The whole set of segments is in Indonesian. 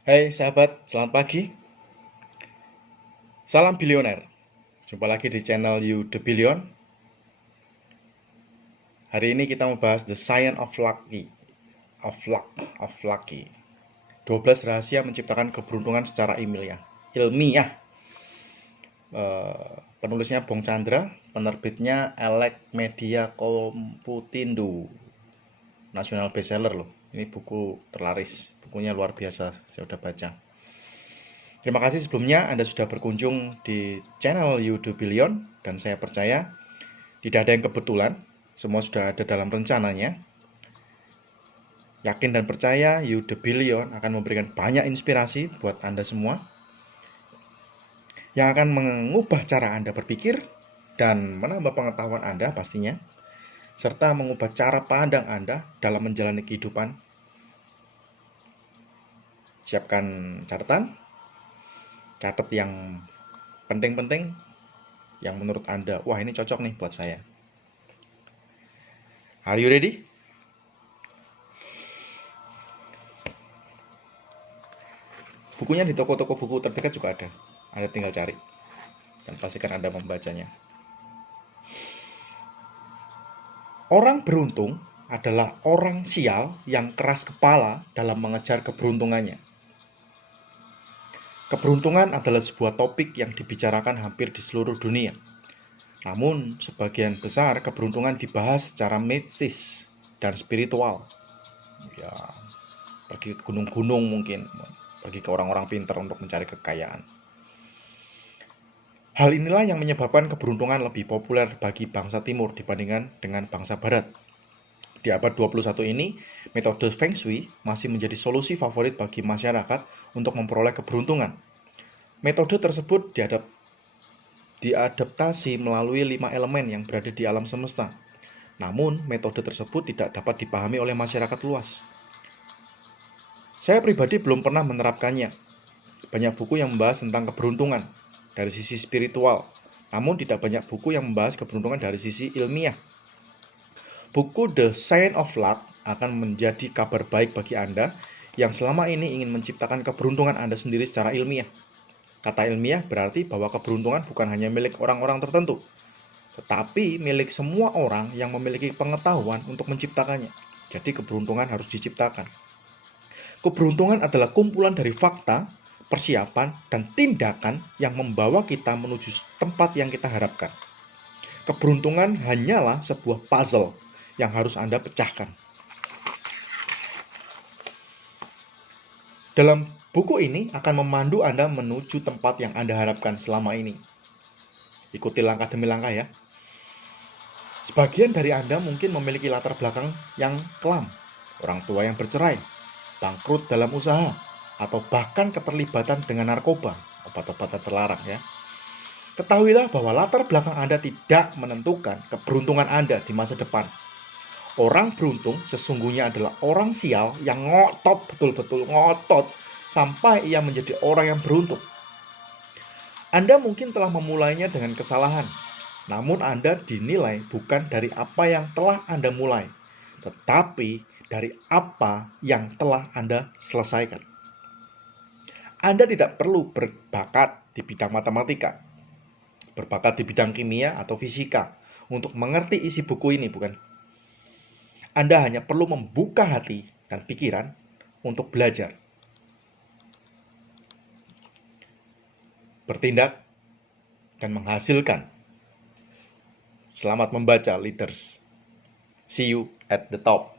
Hai sahabat, selamat pagi. Salam bilioner. Jumpa lagi di channel You The Billion. Hari ini kita membahas The Science of Lucky. Of Lucky. 12 rahasia menciptakan keberuntungan secara ilmiah. Penulisnya Bong Chandra, penerbitnya Elec Media Komputindo. National bestseller loh. Ini buku terlaris. Bukunya luar biasa, saya udah baca. Terima kasih sebelumnya Anda sudah berkunjung di channel You The Billion, dan saya percaya tidak ada yang kebetulan, semua sudah ada dalam rencananya. Yakin dan percaya You The Billion akan memberikan banyak inspirasi buat Anda semua yang akan mengubah cara Anda berpikir dan menambah pengetahuan Anda pastinya, serta mengubah cara pandang Anda dalam menjalani kehidupan. Siapkan catatan, catat yang penting-penting, yang menurut Anda, wah ini cocok nih buat saya. Are you ready? Bukunya di toko-toko buku terdekat juga ada. Anda tinggal cari dan pastikan Anda membacanya. Orang beruntung adalah orang sial yang keras kepala dalam mengejar keberuntungannya. Keberuntungan adalah sebuah topik yang dibicarakan hampir di seluruh dunia. Namun, sebagian besar keberuntungan dibahas secara mistis dan spiritual. Ya, pergi ke gunung-gunung mungkin, pergi ke orang-orang pintar untuk mencari kekayaan. Hal inilah yang menyebabkan keberuntungan lebih populer bagi bangsa timur dibandingkan dengan bangsa barat. Di abad 21 ini, metode Feng Shui masih menjadi solusi favorit bagi masyarakat untuk memperoleh keberuntungan. Metode tersebut diadaptasi melalui 5 elemen yang berada di alam semesta. Namun, metode tersebut tidak dapat dipahami oleh masyarakat luas. Saya pribadi belum pernah menerapkannya. Banyak buku yang membahas tentang keberuntungan dari sisi spiritual, namun tidak banyak buku yang membahas keberuntungan dari sisi ilmiah. Buku The Science of Luck akan menjadi kabar baik bagi Anda yang selama ini ingin menciptakan keberuntungan Anda sendiri secara ilmiah. Kata ilmiah berarti bahwa keberuntungan bukan hanya milik orang-orang tertentu, tetapi milik semua orang yang memiliki pengetahuan untuk menciptakannya. Jadi keberuntungan harus diciptakan. Keberuntungan adalah kumpulan dari fakta, persiapan, dan tindakan yang membawa kita menuju tempat yang kita harapkan. Keberuntungan hanyalah sebuah puzzle yang harus Anda pecahkan. Dalam buku ini akan memandu Anda menuju tempat yang Anda harapkan selama ini. Ikuti langkah demi langkah ya. Sebagian dari Anda mungkin memiliki latar belakang yang kelam, orang tua yang bercerai, bangkrut dalam usaha, atau bahkan keterlibatan dengan narkoba, obat-obatan terlarang ya. Ketahuilah bahwa latar belakang Anda tidak menentukan keberuntungan Anda di masa depan. Orang beruntung sesungguhnya adalah orang sial yang ngotot, betul-betul ngotot, sampai ia menjadi orang yang beruntung. Anda mungkin telah memulainya dengan kesalahan, namun Anda dinilai bukan dari apa yang telah Anda mulai, tetapi dari apa yang telah Anda selesaikan. Anda tidak perlu berbakat di bidang matematika, berbakat di bidang kimia atau fisika untuk mengerti isi buku ini, bukan? Anda hanya perlu membuka hati dan pikiran untuk belajar, bertindak, dan menghasilkan. Selamat membaca, leaders. See you at the top.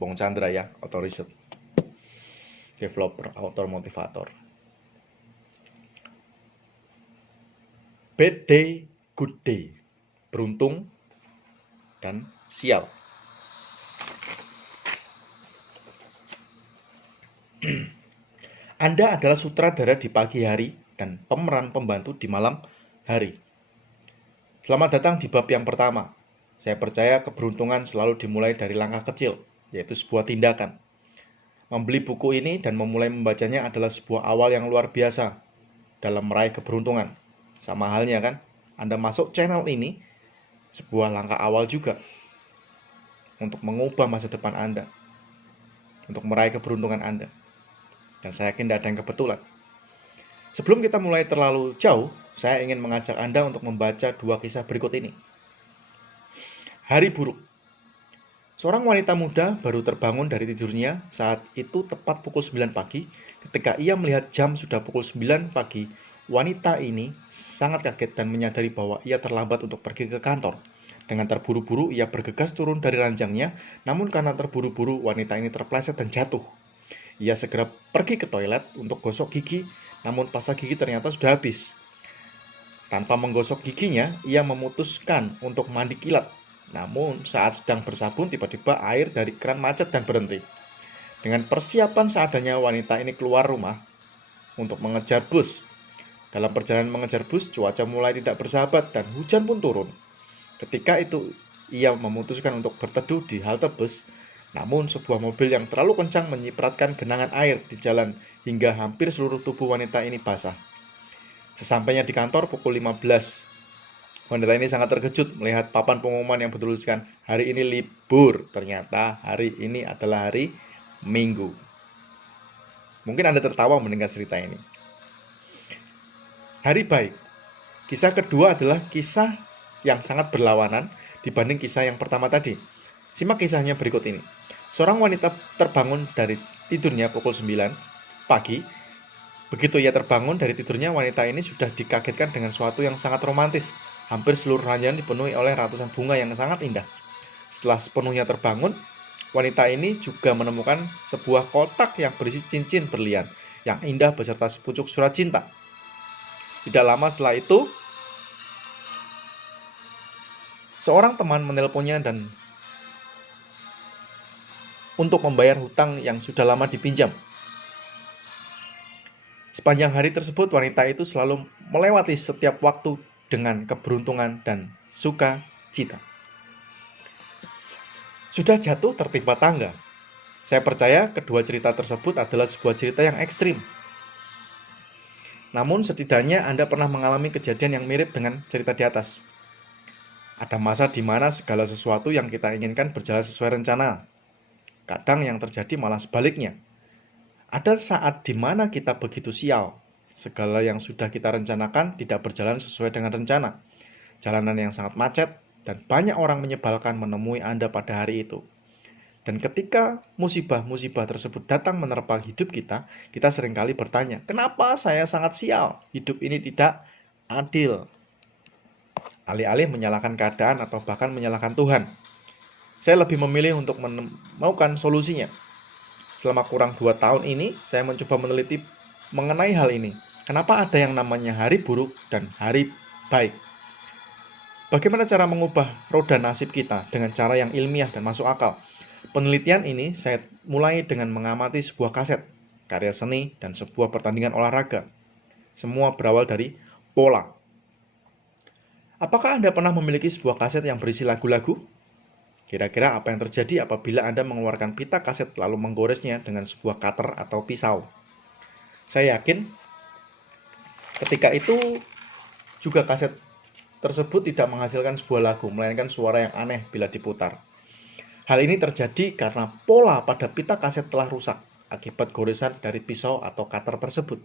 Bong Chandra ya, author riset, developer, author motivator. Bad day, good day. Beruntung dan sial. Anda adalah sutradara di pagi hari dan pemeran pembantu di malam hari. Selamat datang di bab yang pertama. Saya percaya keberuntungan selalu dimulai dari langkah kecil, yaitu sebuah tindakan. Membeli buku ini dan memulai membacanya adalah sebuah awal yang luar biasa dalam meraih keberuntungan. Sama halnya kan, Anda masuk channel ini, sebuah langkah awal juga. untuk mengubah masa depan Anda, untuk meraih keberuntungan Anda. Dan saya yakin tidak ada yang kebetulan. Sebelum kita mulai terlalu jauh, saya ingin mengajak Anda untuk membaca 2 kisah berikut ini. Hari buruk. Seorang wanita muda baru terbangun dari tidurnya saat itu tepat pukul 9 pagi. Ketika ia melihat jam sudah pukul 9 pagi, wanita ini sangat kaget dan menyadari bahwa ia terlambat untuk pergi ke kantor. Dengan terburu-buru, ia bergegas turun dari ranjangnya, namun karena terburu-buru, wanita ini terpleset dan jatuh. Ia segera pergi ke toilet untuk gosok gigi, namun pasta gigi ternyata sudah habis. Tanpa menggosok giginya, ia memutuskan untuk mandi kilat. Namun, saat sedang bersabun, tiba-tiba air dari keran macet dan berhenti. Dengan persiapan seadanya, wanita ini keluar rumah untuk mengejar bus. Dalam perjalanan mengejar bus, cuaca mulai tidak bersahabat dan hujan pun turun. Ketika itu, ia memutuskan untuk berteduh di halte bus. Namun, sebuah mobil yang terlalu kencang menyipratkan genangan air di jalan hingga hampir seluruh tubuh wanita ini basah. Sesampainya di kantor pukul 15, wanita ini sangat terkejut melihat papan pengumuman yang bertuliskan hari ini libur. Ternyata hari ini adalah hari Minggu. Mungkin Anda tertawa mendengar cerita ini. Hari baik. Kisah kedua adalah kisah yang sangat berlawanan dibanding kisah yang pertama tadi. Simak kisahnya berikut ini. Seorang wanita terbangun dari tidurnya pukul 9 pagi. Begitu ia terbangun dari tidurnya, wanita ini sudah dikagetkan dengan sesuatu yang sangat romantis. Hampir seluruh ranjang dipenuhi oleh ratusan bunga yang sangat indah. Setelah sepenuhnya terbangun, wanita ini juga menemukan sebuah kotak yang berisi cincin berlian yang indah beserta sepucuk surat cinta. Tidak lama setelah itu, seorang teman menelponnya dan untuk membayar hutang yang sudah lama dipinjam. Sepanjang hari tersebut, wanita itu selalu melewati setiap waktu dengan keberuntungan dan sukacita. Sudah jatuh tertimpa tangga. Saya percaya kedua cerita tersebut adalah sebuah cerita yang ekstrim. Namun setidaknya Anda pernah mengalami kejadian yang mirip dengan cerita di atas. Ada masa di mana segala sesuatu yang kita inginkan berjalan sesuai rencana. Kadang yang terjadi malah sebaliknya. Ada saat di mana kita begitu sial. Segala yang sudah kita rencanakan tidak berjalan sesuai dengan rencana. Jalanan yang sangat macet dan banyak orang menyebalkan menemui Anda pada hari itu. Dan ketika musibah-musibah tersebut datang menerpa hidup kita seringkali bertanya, kenapa saya sangat sial? Hidup ini tidak adil. Alih-alih menyalahkan keadaan atau bahkan menyalahkan Tuhan, saya lebih memilih untuk menemukan solusinya. Selama kurang 2 tahun ini, saya mencoba meneliti mengenai hal ini. Kenapa ada yang namanya hari buruk dan hari baik? Bagaimana cara mengubah roda nasib kita dengan cara yang ilmiah dan masuk akal? Penelitian ini saya mulai dengan mengamati sebuah kaset, karya seni, dan sebuah pertandingan olahraga. Semua berawal dari pola. Apakah Anda pernah memiliki sebuah kaset yang berisi lagu-lagu? Kira-kira apa yang terjadi apabila Anda mengeluarkan pita kaset lalu menggoresnya dengan sebuah cutter atau pisau? Saya yakin ketika itu juga kaset tersebut tidak menghasilkan sebuah lagu, melainkan suara yang aneh bila diputar. Hal ini terjadi karena pola pada pita kaset telah rusak akibat goresan dari pisau atau cutter tersebut.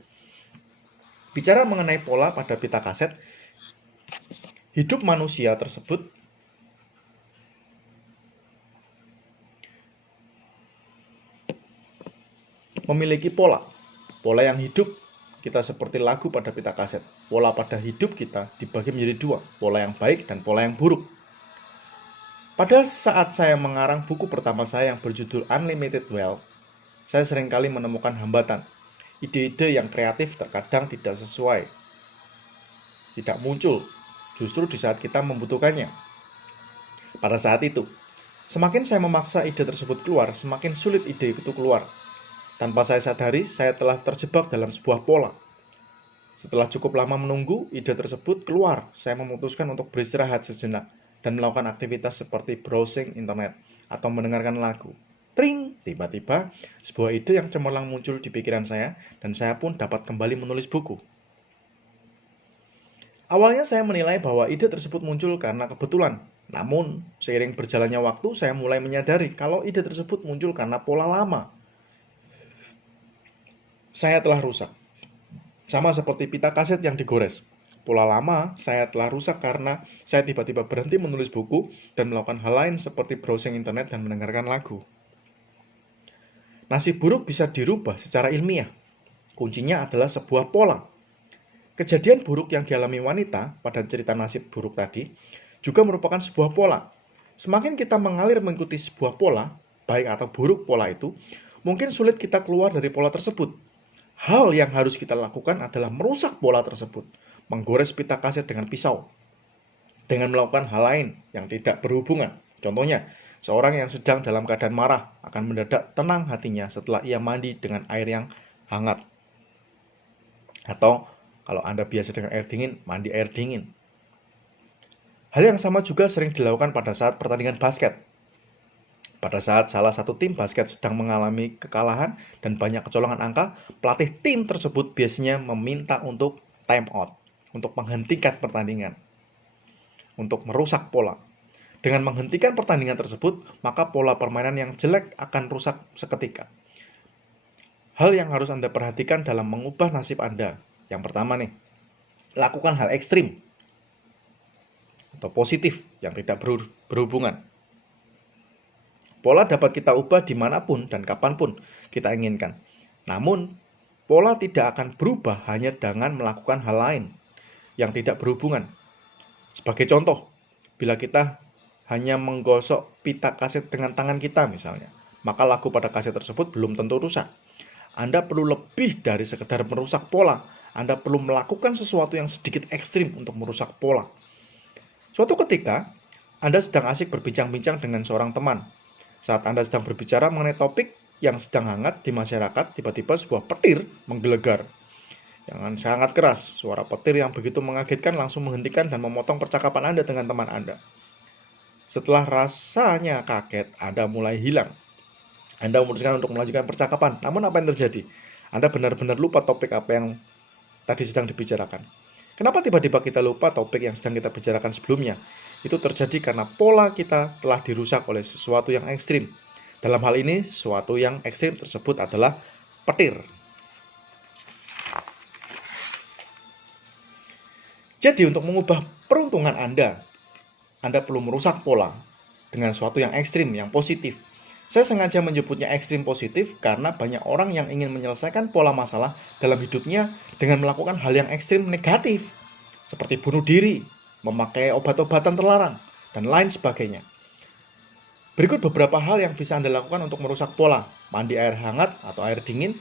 Bicara mengenai pola pada pita kaset, hidup manusia tersebut memiliki pola yang hidup kita seperti lagu pada pita kaset. Pola pada hidup kita dibagi menjadi 2, pola yang baik dan pola yang buruk. Pada saat saya mengarang buku pertama saya yang berjudul Unlimited Wealth, saya seringkali menemukan hambatan. Ide-ide yang kreatif terkadang tidak sesuai, tidak muncul, justru di saat kita membutuhkannya. Pada saat itu, semakin saya memaksa ide tersebut keluar, semakin sulit ide itu keluar. Tanpa saya sadari, saya telah terjebak dalam sebuah pola. Setelah cukup lama menunggu, ide tersebut keluar. Saya memutuskan untuk beristirahat sejenak dan melakukan aktivitas seperti browsing internet atau mendengarkan lagu. Tring! Tiba-tiba, sebuah ide yang cemerlang muncul di pikiran saya dan saya pun dapat kembali menulis buku. Awalnya saya menilai bahwa ide tersebut muncul karena kebetulan. Namun, seiring berjalannya waktu, saya mulai menyadari kalau ide tersebut muncul karena pola lama. Saya telah rusak. Sama seperti pita kaset yang digores. Pola lama saya telah rusak karena saya tiba-tiba berhenti menulis buku dan melakukan hal lain seperti browsing internet dan mendengarkan lagu. Nasib buruk bisa dirubah secara ilmiah. Kuncinya adalah sebuah pola. Kejadian buruk yang dialami wanita pada cerita nasib buruk tadi juga merupakan sebuah pola. Semakin kita mengalir mengikuti sebuah pola, baik atau buruk pola itu, mungkin sulit kita keluar dari pola tersebut. Hal yang harus kita lakukan adalah merusak pola tersebut, menggores pita kaset dengan pisau, dengan melakukan hal lain yang tidak berhubungan. Contohnya, seorang yang sedang dalam keadaan marah akan mendadak tenang hatinya setelah ia mandi dengan air yang hangat. Atau kalau Anda biasa dengan air dingin, mandi air dingin. Hal yang sama juga sering dilakukan pada saat pertandingan basket. Pada saat salah satu tim basket sedang mengalami kekalahan dan banyak kecolongan angka, pelatih tim tersebut biasanya meminta untuk time out, untuk menghentikan pertandingan, untuk merusak pola. Dengan menghentikan pertandingan tersebut, maka pola permainan yang jelek akan rusak seketika. Hal yang harus Anda perhatikan dalam mengubah nasib Anda. Yang pertama nih, lakukan hal ekstrim atau positif yang tidak berhubungan. Pola dapat kita ubah dimanapun dan kapanpun kita inginkan. Namun, pola tidak akan berubah hanya dengan melakukan hal lain yang tidak berhubungan. Sebagai contoh, bila kita hanya menggosok pita kaset dengan tangan kita misalnya, maka lagu pada kaset tersebut belum tentu rusak. Anda perlu lebih dari sekedar merusak pola. Anda perlu melakukan sesuatu yang sedikit ekstrim untuk merusak pola. Suatu ketika, Anda sedang asik berbincang-bincang dengan seorang teman. Saat Anda sedang berbicara mengenai topik yang sedang hangat di masyarakat, tiba-tiba sebuah petir menggelegar. Yang sangat keras, suara petir yang begitu mengagetkan langsung menghentikan dan memotong percakapan Anda dengan teman Anda. Setelah rasanya kaget, Anda mulai hilang. Anda memutuskan untuk melanjutkan percakapan. Namun apa yang terjadi? Anda benar-benar lupa topik apa yang tadi sedang dibicarakan. Kenapa tiba-tiba kita lupa topik yang sedang kita bicarakan sebelumnya? Itu terjadi karena pola kita telah dirusak oleh sesuatu yang ekstrim. Dalam hal ini, sesuatu yang ekstrim tersebut adalah petir. Jadi untuk mengubah peruntungan Anda perlu merusak pola dengan sesuatu yang ekstrim, yang positif. Saya sengaja menyebutnya ekstrim positif karena banyak orang yang ingin menyelesaikan pola masalah dalam hidupnya dengan melakukan hal yang ekstrim negatif, seperti bunuh diri, memakai obat-obatan terlarang, dan lain sebagainya. Berikut beberapa hal yang bisa Anda lakukan untuk merusak pola: mandi air hangat atau air dingin,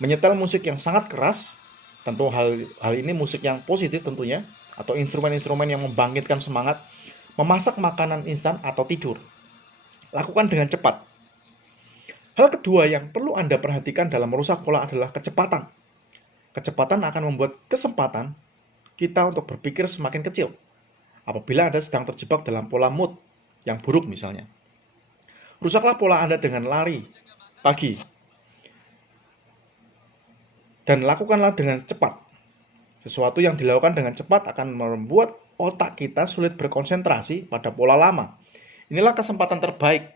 menyetel musik yang sangat keras, tentu hal ini musik yang positif tentunya, atau instrumen-instrumen yang membangkitkan semangat, memasak makanan instan atau tidur. Lakukan dengan cepat. Hal kedua yang perlu Anda perhatikan dalam merusak pola adalah kecepatan. Kecepatan akan membuat kesempatan kita untuk berpikir semakin kecil. Apabila Anda sedang terjebak dalam pola mood yang buruk misalnya, rusaklah pola Anda dengan lari pagi dan lakukanlah dengan cepat. Sesuatu yang dilakukan dengan cepat akan membuat otak kita sulit berkonsentrasi pada pola lama. Inilah kesempatan terbaik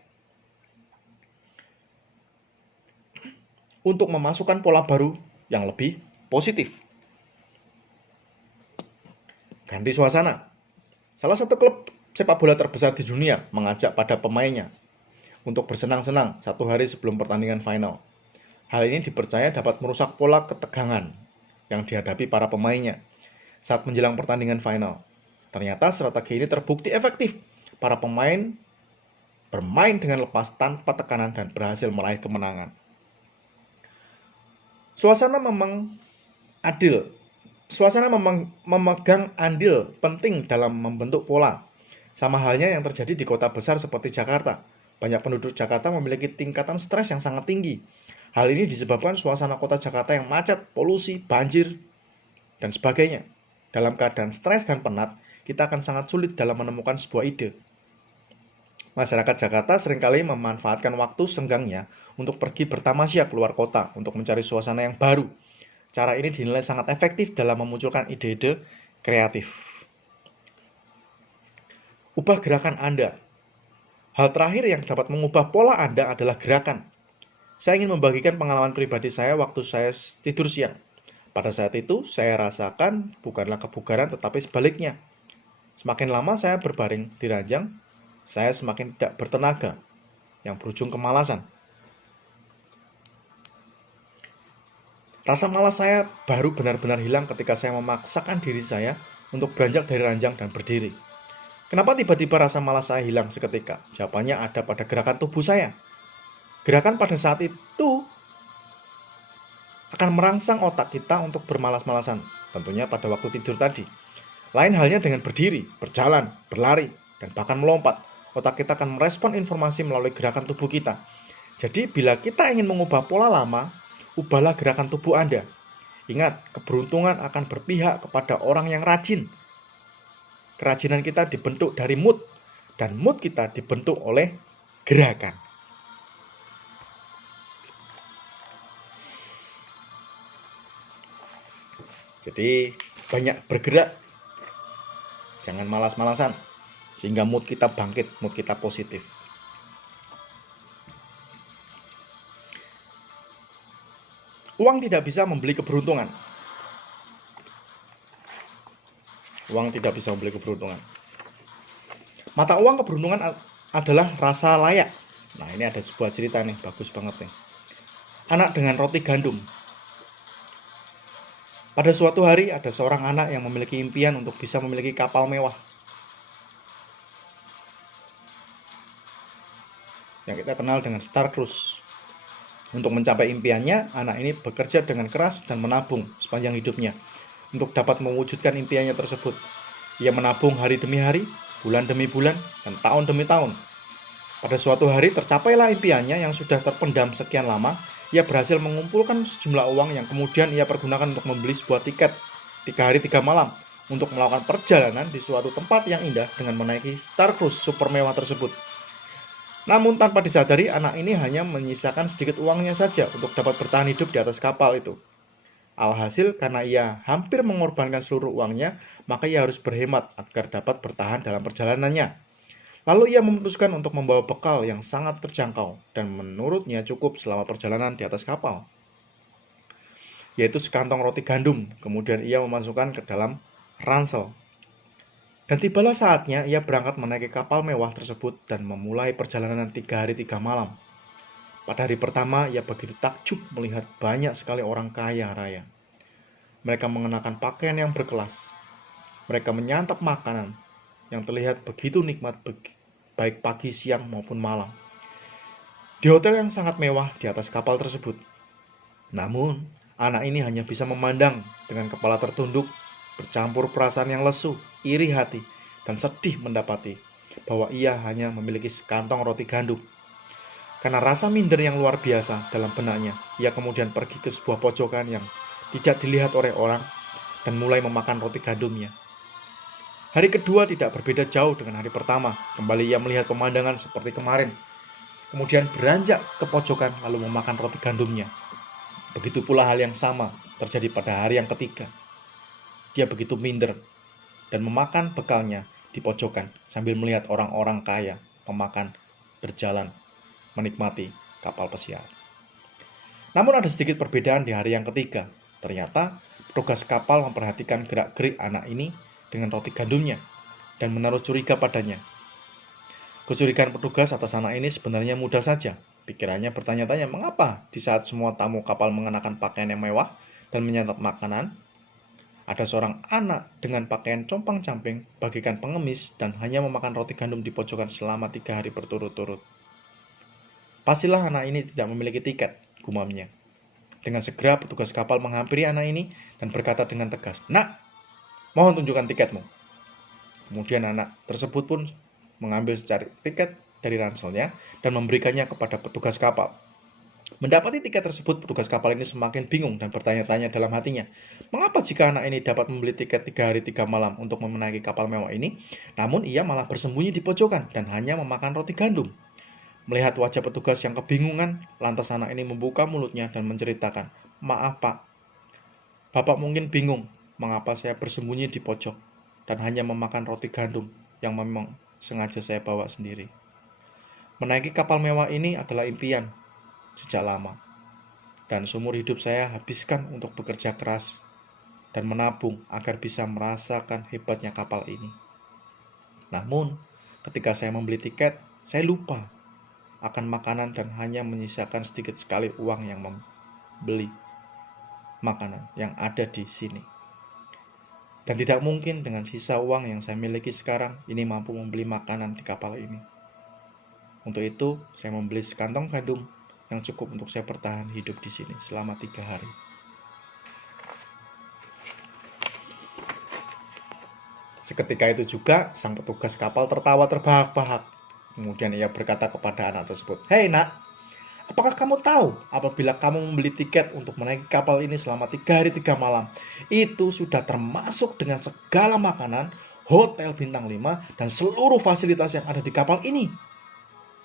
untuk memasukkan pola baru yang lebih positif. Ganti suasana. Salah satu klub sepak bola terbesar di dunia mengajak pada pemainnya untuk bersenang-senang satu hari sebelum pertandingan final. Hal ini dipercaya dapat merusak pola ketegangan yang dihadapi para pemainnya saat menjelang pertandingan final. Ternyata strategi ini terbukti efektif. Para pemain bermain dengan lepas tanpa tekanan dan berhasil meraih kemenangan. Suasana memegang andil penting dalam membentuk pola. Sama halnya yang terjadi di kota besar seperti Jakarta. Banyak penduduk Jakarta memiliki tingkatan stres yang sangat tinggi. Hal ini disebabkan suasana kota Jakarta yang macet, polusi, banjir, dan sebagainya. Dalam keadaan stres dan penat, kita akan sangat sulit dalam menemukan sebuah ide. Masyarakat Jakarta seringkali memanfaatkan waktu senggangnya untuk pergi bertamasya keluar kota untuk mencari suasana yang baru. Cara ini dinilai sangat efektif dalam memunculkan ide-ide kreatif. Ubah gerakan Anda. Hal terakhir yang dapat mengubah pola Anda adalah gerakan. Saya ingin membagikan pengalaman pribadi saya waktu saya tidur siang. Pada saat itu, saya rasakan bukanlah kebugaran tetapi sebaliknya. Semakin lama saya berbaring di ranjang, saya semakin tidak bertenaga, yang berujung kemalasan. Rasa malas saya baru benar-benar hilang ketika saya memaksakan diri saya untuk beranjak dari ranjang dan berdiri. Kenapa tiba-tiba rasa malas saya hilang seketika? Jawabannya ada pada gerakan tubuh saya. Gerakan pada saat itu akan merangsang otak kita untuk bermalas-malasan, tentunya pada waktu tidur tadi. Lain halnya dengan berdiri, berjalan, berlari, dan bahkan melompat. Otak kita akan merespon informasi melalui gerakan tubuh kita. Jadi, bila kita ingin mengubah pola lama, ubahlah gerakan tubuh Anda. Ingat, keberuntungan akan berpihak kepada orang yang rajin. Kerajinan kita dibentuk dari mood, dan mood kita dibentuk oleh gerakan. Jadi, banyak bergerak, jangan malas-malasan, sehingga mood kita bangkit, mood kita positif. Uang tidak bisa membeli keberuntungan. Uang tidak bisa membeli keberuntungan. Mata uang keberuntungan adalah rasa layak. Nah, ini ada sebuah cerita nih, bagus banget nih. Anak dengan roti gandum. Pada suatu hari ada seorang anak yang memiliki impian untuk bisa memiliki kapal mewah. Yang kita kenal dengan Star Cruise. Untuk mencapai impiannya, anak ini bekerja dengan keras dan menabung sepanjang hidupnya untuk dapat mewujudkan impiannya tersebut. Ia menabung hari demi hari, bulan demi bulan, dan tahun demi tahun. Pada suatu hari tercapailah impiannya yang sudah terpendam sekian lama. Ia berhasil mengumpulkan sejumlah uang yang kemudian ia pergunakan untuk membeli sebuah tiket 3 hari 3 malam untuk melakukan perjalanan di suatu tempat yang indah dengan menaiki Star Cruise super mewah tersebut. Namun tanpa disadari, anak ini hanya menyisakan sedikit uangnya saja untuk dapat bertahan hidup di atas kapal itu. Alhasil, karena ia hampir mengorbankan seluruh uangnya, maka ia harus berhemat agar dapat bertahan dalam perjalanannya. Lalu ia memutuskan untuk membawa bekal yang sangat terjangkau dan menurutnya cukup selama perjalanan di atas kapal, yaitu sekantong roti gandum. Kemudian ia memasukkan ke dalam ransel. Dan tibalah saatnya ia berangkat menaiki kapal mewah tersebut dan memulai perjalanan 3 hari 3 malam. Pada hari pertama, ia begitu takjub melihat banyak sekali orang kaya raya. Mereka mengenakan pakaian yang berkelas. Mereka menyantap makanan yang terlihat begitu nikmat baik pagi, siang, maupun malam. Di hotel yang sangat mewah di atas kapal tersebut. Namun, anak ini hanya bisa memandang dengan kepala tertunduk, bercampur perasaan yang lesu, iri hati, dan sedih mendapati bahwa ia hanya memiliki sekantong roti gandum. Karena rasa minder yang luar biasa dalam benaknya, ia kemudian pergi ke sebuah pojokan yang tidak dilihat oleh orang dan mulai memakan roti gandumnya. Hari kedua tidak berbeda jauh dengan hari pertama. Kembali ia melihat pemandangan seperti kemarin. Kemudian beranjak ke pojokan lalu memakan roti gandumnya. Begitu pula hal yang sama terjadi pada hari yang ketiga. Dia begitu minder dan memakan bekalnya di pojokan sambil melihat orang-orang kaya memakan, berjalan, menikmati kapal pesiar. Namun ada sedikit perbedaan di hari yang ketiga. Ternyata petugas kapal memperhatikan gerak-gerik anak ini dengan roti gandumnya dan menaruh curiga padanya. Kecurigaan petugas atas anak ini sebenarnya mudah saja. Pikirannya bertanya-tanya, mengapa di saat semua tamu kapal mengenakan pakaian yang mewah dan menyantap makanan, ada seorang anak dengan pakaian compang-camping, bagikan pengemis, dan hanya memakan roti gandum di pojokan selama 3 hari berturut-turut. Pastilah anak ini tidak memiliki tiket, gumamnya. Dengan segera petugas kapal menghampiri anak ini dan berkata dengan tegas, "Nak, mohon tunjukkan tiketmu." Kemudian anak tersebut pun mengambil secari tiket dari ranselnya dan memberikannya kepada petugas kapal. Mendapati tiket tersebut, petugas kapal ini semakin bingung dan bertanya-tanya dalam hatinya, mengapa jika anak ini dapat membeli tiket 3 hari 3 malam untuk menaiki kapal mewah ini, namun ia malah bersembunyi di pojokan dan hanya memakan roti gandum. Melihat wajah petugas yang kebingungan, lantas anak ini membuka mulutnya dan menceritakan, "Maaf Pak, Bapak mungkin bingung mengapa saya bersembunyi di pojok dan hanya memakan roti gandum yang memang sengaja saya bawa sendiri. Menaiki kapal mewah ini adalah impian sejak lama. Dan seumur hidup saya habiskan untuk bekerja keras dan menabung agar bisa merasakan hebatnya kapal ini. Namun, ketika saya membeli tiket, saya lupa akan makanan dan hanya menyisakan sedikit sekali uang yang membeli makanan yang ada di sini. Dan tidak mungkin dengan sisa uang yang saya miliki sekarang ini mampu membeli makanan di kapal ini. Untuk itu, saya membeli sekantong gandum yang cukup untuk saya bertahan hidup di sini selama 3 hari. Seketika itu juga, sang petugas kapal tertawa terbahak-bahak. Kemudian ia berkata kepada anak tersebut, "Hei nak, apakah kamu tahu apabila kamu membeli tiket untuk menaiki kapal ini selama 3 hari 3 malam, itu sudah termasuk dengan segala makanan, hotel bintang 5, dan seluruh fasilitas yang ada di kapal ini?"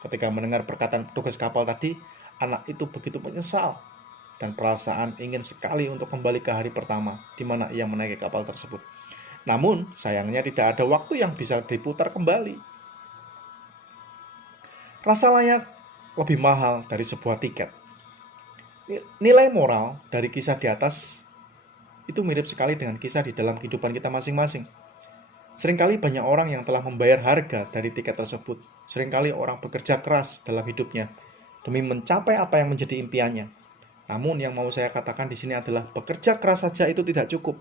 Ketika mendengar perkataan petugas kapal tadi, anak itu begitu menyesal dan perasaan ingin sekali untuk kembali ke hari pertama di mana ia menaiki kapal tersebut. Namun, sayangnya tidak ada waktu yang bisa diputar kembali. Rasa layak lebih mahal dari sebuah tiket. Nilai moral dari kisah di atas itu mirip sekali dengan kisah di dalam kehidupan kita masing-masing. Seringkali banyak orang yang telah membayar harga dari tiket tersebut. Seringkali orang bekerja keras dalam hidupnya demi mencapai apa yang menjadi impiannya. Namun yang mau saya katakan di sini adalah bekerja keras saja itu tidak cukup.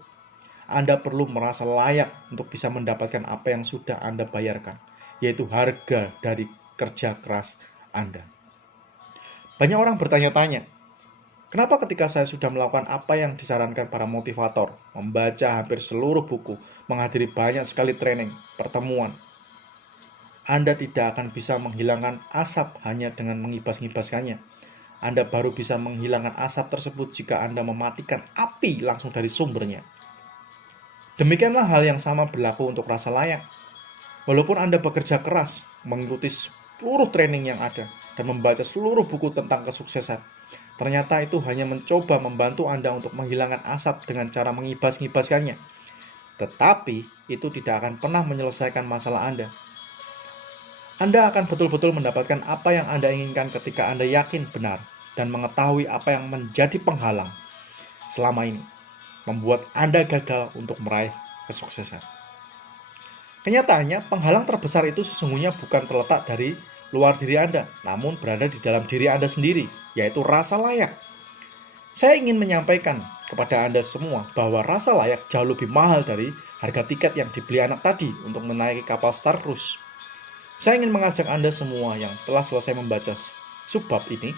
Anda perlu merasa layak untuk bisa mendapatkan apa yang sudah Anda bayarkan, yaitu harga dari kerja keras Anda. Banyak orang bertanya-tanya, kenapa ketika saya sudah melakukan apa yang disarankan para motivator, membaca hampir seluruh buku, menghadiri banyak sekali training, pertemuan, Anda tidak akan bisa menghilangkan asap hanya dengan mengibas-ngibaskannya. Anda baru bisa menghilangkan asap tersebut jika Anda mematikan api langsung dari sumbernya. Demikianlah hal yang sama berlaku untuk rasa layak. Walaupun Anda bekerja keras, mengikuti seluruh training yang ada, dan membaca seluruh buku tentang kesuksesan, ternyata itu hanya mencoba membantu Anda untuk menghilangkan asap dengan cara mengibas-ngibaskannya. Tetapi, itu tidak akan pernah menyelesaikan masalah Anda. Anda akan betul-betul mendapatkan apa yang Anda inginkan ketika Anda yakin benar dan mengetahui apa yang menjadi penghalang selama ini, membuat Anda gagal untuk meraih kesuksesan. Kenyataannya, penghalang terbesar itu sesungguhnya bukan terletak dari luar diri Anda, namun berada di dalam diri Anda sendiri, yaitu rasa layak. Saya ingin menyampaikan kepada Anda semua bahwa rasa layak jauh lebih mahal dari harga tiket yang dibeli anak tadi untuk menaiki kapal Star Cruise. Saya ingin mengajak Anda semua yang telah selesai membaca subbab ini,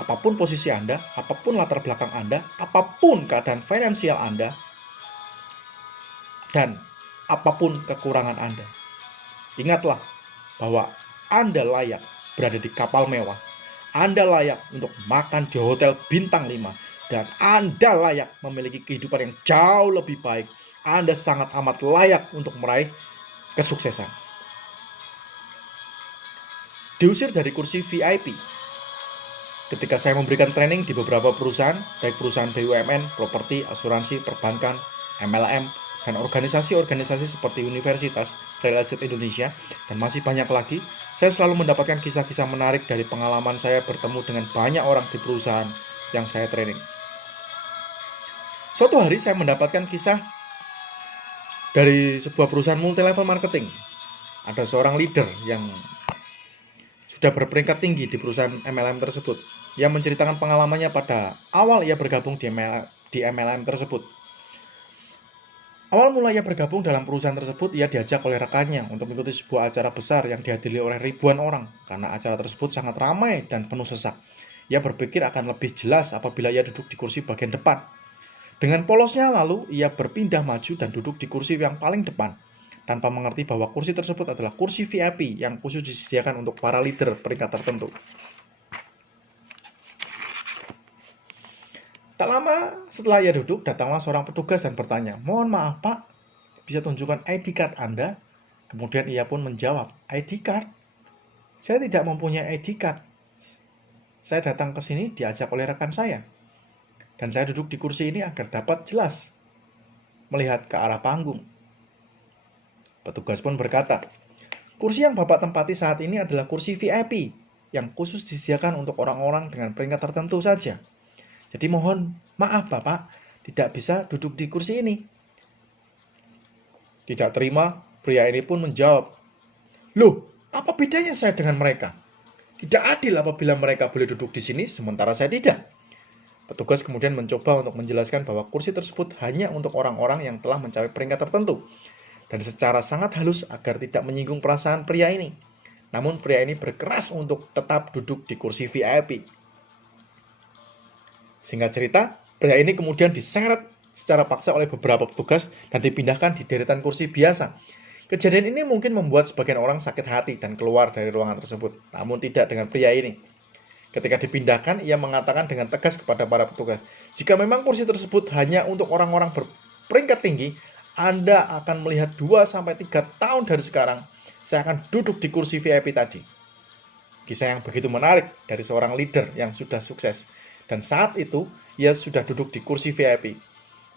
apapun posisi Anda, apapun latar belakang Anda, apapun keadaan finansial Anda, dan apapun kekurangan Anda, ingatlah bahwa Anda layak berada di kapal mewah. Anda layak untuk makan di hotel bintang 5. Dan Anda layak memiliki kehidupan yang jauh lebih baik. Anda sangat amat layak untuk meraih kesuksesan. Diusir dari kursi VIP. Ketika saya memberikan training di beberapa perusahaan, baik perusahaan BUMN, properti, asuransi, perbankan, MLM, dan organisasi-organisasi seperti Universitas Real Estate Indonesia, dan masih banyak lagi, saya selalu mendapatkan kisah-kisah menarik dari pengalaman saya bertemu dengan banyak orang di perusahaan yang saya training. Suatu hari saya mendapatkan kisah dari sebuah perusahaan multi-level marketing. Ada seorang leader yang sudah berperingkat tinggi di perusahaan MLM tersebut, yang menceritakan pengalamannya pada awal ia bergabung di MLM tersebut. Awal mula ia bergabung dalam perusahaan tersebut, ia diajak oleh rekannya untuk mengikuti sebuah acara besar yang dihadiri oleh ribuan orang. Karena acara tersebut sangat ramai dan penuh sesak, ia berpikir akan lebih jelas apabila ia duduk di kursi bagian depan. Dengan polosnya lalu, ia berpindah maju dan duduk di kursi yang paling depan, tanpa mengerti bahwa kursi tersebut adalah kursi VIP yang khusus disediakan untuk para leader peringkat tertentu. Tak lama setelah ia duduk, datanglah seorang petugas dan bertanya, "Mohon maaf Pak, bisa tunjukkan ID card Anda?" Kemudian ia pun menjawab, "ID card? Saya tidak mempunyai ID card. Saya datang ke sini diajak oleh rekan saya. Dan saya duduk di kursi ini agar dapat jelas melihat ke arah panggung." Petugas pun berkata, Kursi yang Bapak tempati saat ini adalah kursi VIP yang khusus disediakan untuk orang-orang dengan peringkat tertentu saja. Jadi mohon maaf Bapak, tidak bisa duduk di kursi ini. Tidak terima, pria ini pun menjawab, "Loh, apa bedanya saya dengan mereka? Tidak adil apabila mereka boleh duduk di sini, sementara saya tidak." Petugas kemudian mencoba untuk menjelaskan bahwa kursi tersebut hanya untuk orang-orang yang telah mencapai peringkat tertentu, dan secara sangat halus agar tidak menyinggung perasaan pria ini. Namun pria ini berkeras untuk tetap duduk di kursi VIP. Singkat cerita, pria ini kemudian diseret secara paksa oleh beberapa petugas dan dipindahkan di deretan kursi biasa. Kejadian ini mungkin membuat sebagian orang sakit hati dan keluar dari ruangan tersebut, namun tidak dengan pria ini. Ketika dipindahkan, ia mengatakan dengan tegas kepada para petugas, "Jika memang kursi tersebut hanya untuk orang-orang berperingkat tinggi, Anda akan melihat 2-3 tahun dari sekarang, saya akan duduk di kursi VIP tadi." Kisah yang begitu menarik dari seorang leader yang sudah sukses. Dan saat itu, ia sudah duduk di kursi VIP.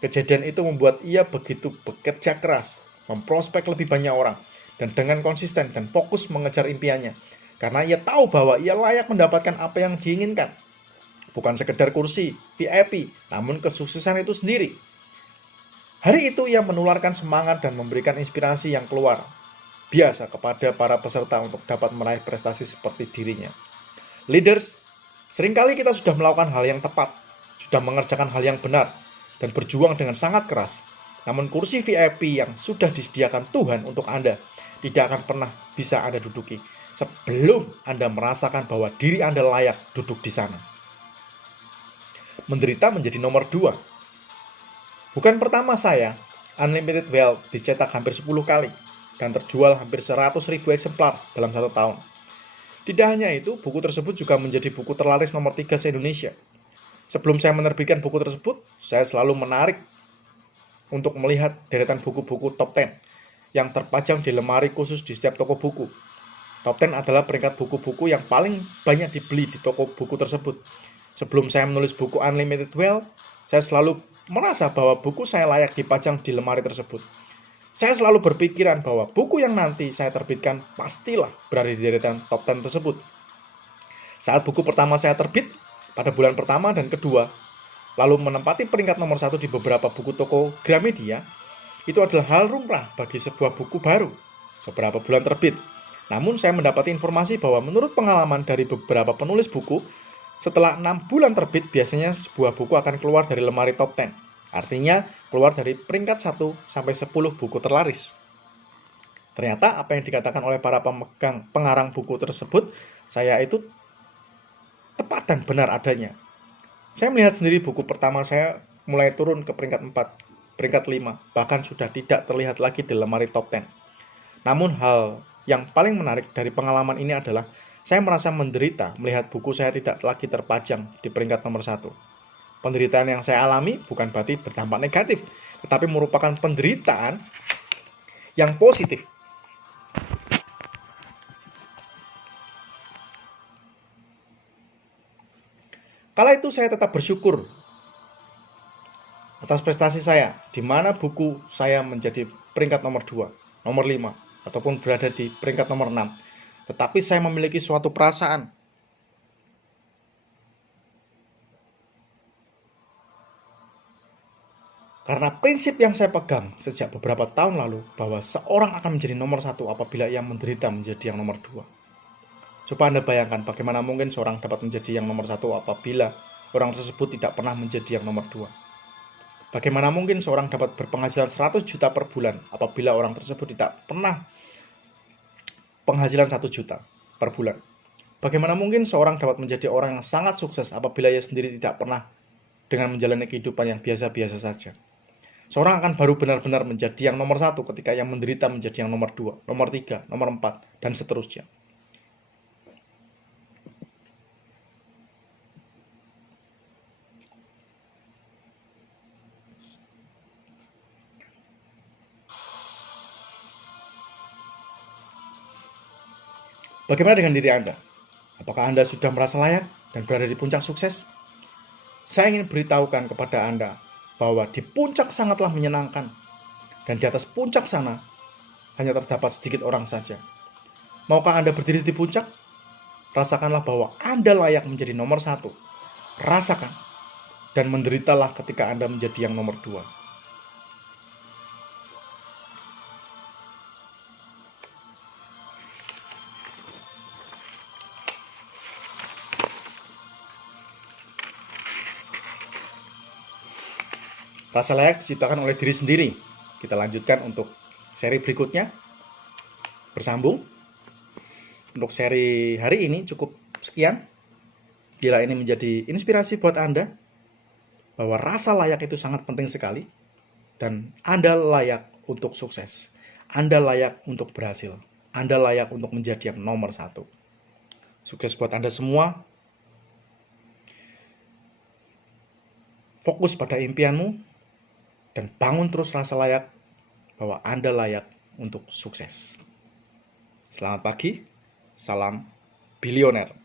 Kejadian itu membuat ia begitu bekerja keras, memprospek lebih banyak orang, dan dengan konsisten dan fokus mengejar impiannya. Karena ia tahu bahwa ia layak mendapatkan apa yang diinginkan. Bukan sekedar kursi, VIP, namun kesuksesan itu sendiri. Hari itu ia menularkan semangat dan memberikan inspirasi yang keluar biasa kepada para peserta untuk dapat meraih prestasi seperti dirinya. Leaders, seringkali kita sudah melakukan hal yang tepat, sudah mengerjakan hal yang benar, dan berjuang dengan sangat keras. Namun kursi VIP yang sudah disediakan Tuhan untuk Anda tidak akan pernah bisa Anda duduki sebelum Anda merasakan bahwa diri Anda layak duduk di sana. Menderita menjadi nomor 2. Bukan pertama saya, Unlimited Wealth dicetak hampir 10 kali dan terjual hampir 100.000 eksemplar dalam 1 tahun. Tidak hanya itu, buku tersebut juga menjadi buku terlaris nomor 3 se-Indonesia. Sebelum saya menerbitkan buku tersebut, saya selalu menarik untuk melihat deretan buku-buku top 10 yang terpajang di lemari khusus di setiap toko buku. Top 10 adalah peringkat buku-buku yang paling banyak dibeli di toko buku tersebut. Sebelum saya menulis buku Unlimited Wealth, saya selalu merasa bahwa buku saya layak dipajang di lemari tersebut. Saya selalu berpikiran bahwa buku yang nanti saya terbitkan pastilah berada di deretan top 10 tersebut. Saat buku pertama saya terbit, pada bulan pertama dan kedua, lalu menempati peringkat nomor 1 di beberapa buku toko Gramedia, itu adalah hal lumrah bagi sebuah buku baru beberapa bulan terbit. Namun saya mendapati informasi bahwa menurut pengalaman dari beberapa penulis buku, setelah 6 bulan terbit biasanya sebuah buku akan keluar dari lemari top 10. Artinya keluar dari peringkat 1 sampai 10 buku terlaris. Ternyata apa yang dikatakan oleh para pengarang buku tersebut, saya itu tepat dan benar adanya. Saya melihat sendiri buku pertama saya mulai turun ke peringkat 4, peringkat 5, bahkan sudah tidak terlihat lagi di lemari top 10. Namun hal yang paling menarik dari pengalaman ini adalah saya merasa menderita melihat buku saya tidak lagi terpajang di peringkat nomor 1. Penderitaan yang saya alami bukan berarti berdampak negatif, tetapi merupakan penderitaan yang positif. Kala itu saya tetap bersyukur atas prestasi saya, di mana buku saya menjadi peringkat nomor 2, nomor 5, ataupun berada di peringkat nomor 6. Tetapi saya memiliki suatu perasaan karena prinsip yang saya pegang sejak beberapa tahun lalu bahwa seorang akan menjadi nomor 1 apabila ia menderita menjadi yang nomor 2. Coba Anda bayangkan bagaimana mungkin seorang dapat menjadi yang nomor 1 apabila orang tersebut tidak pernah menjadi yang nomor 2. Bagaimana mungkin seorang dapat berpenghasilan 100 juta per bulan apabila orang tersebut tidak pernah penghasilan 1 juta per bulan. Bagaimana mungkin seorang dapat menjadi orang yang sangat sukses apabila ia sendiri tidak pernah dengan menjalani kehidupan yang biasa-biasa saja. Seorang akan baru benar-benar menjadi yang nomor 1 ketika yang menderita menjadi yang nomor 2, nomor 3, nomor 4, dan seterusnya. Bagaimana dengan diri Anda? Apakah Anda sudah merasa layak dan berada di puncak sukses? Saya ingin beritahukan kepada Anda bahwa di puncak sangatlah menyenangkan, dan di atas puncak sana hanya terdapat sedikit orang saja. Maukah Anda berdiri di puncak? Rasakanlah bahwa Anda layak menjadi nomor 1. Rasakan. Dan menderitalah ketika Anda menjadi yang nomor 2. Rasa layak diciptakan oleh diri sendiri. Kita lanjutkan untuk seri berikutnya. Bersambung. Untuk seri hari ini cukup sekian. Bila ini menjadi inspirasi buat Anda, bahwa rasa layak itu sangat penting sekali. Dan Anda layak untuk sukses. Anda layak untuk berhasil. Anda layak untuk menjadi yang nomor 1. Sukses buat Anda semua. Fokus pada impianmu. Dan bangun terus rasa layak bahwa Anda layak untuk sukses. Selamat pagi. Salam bilioner.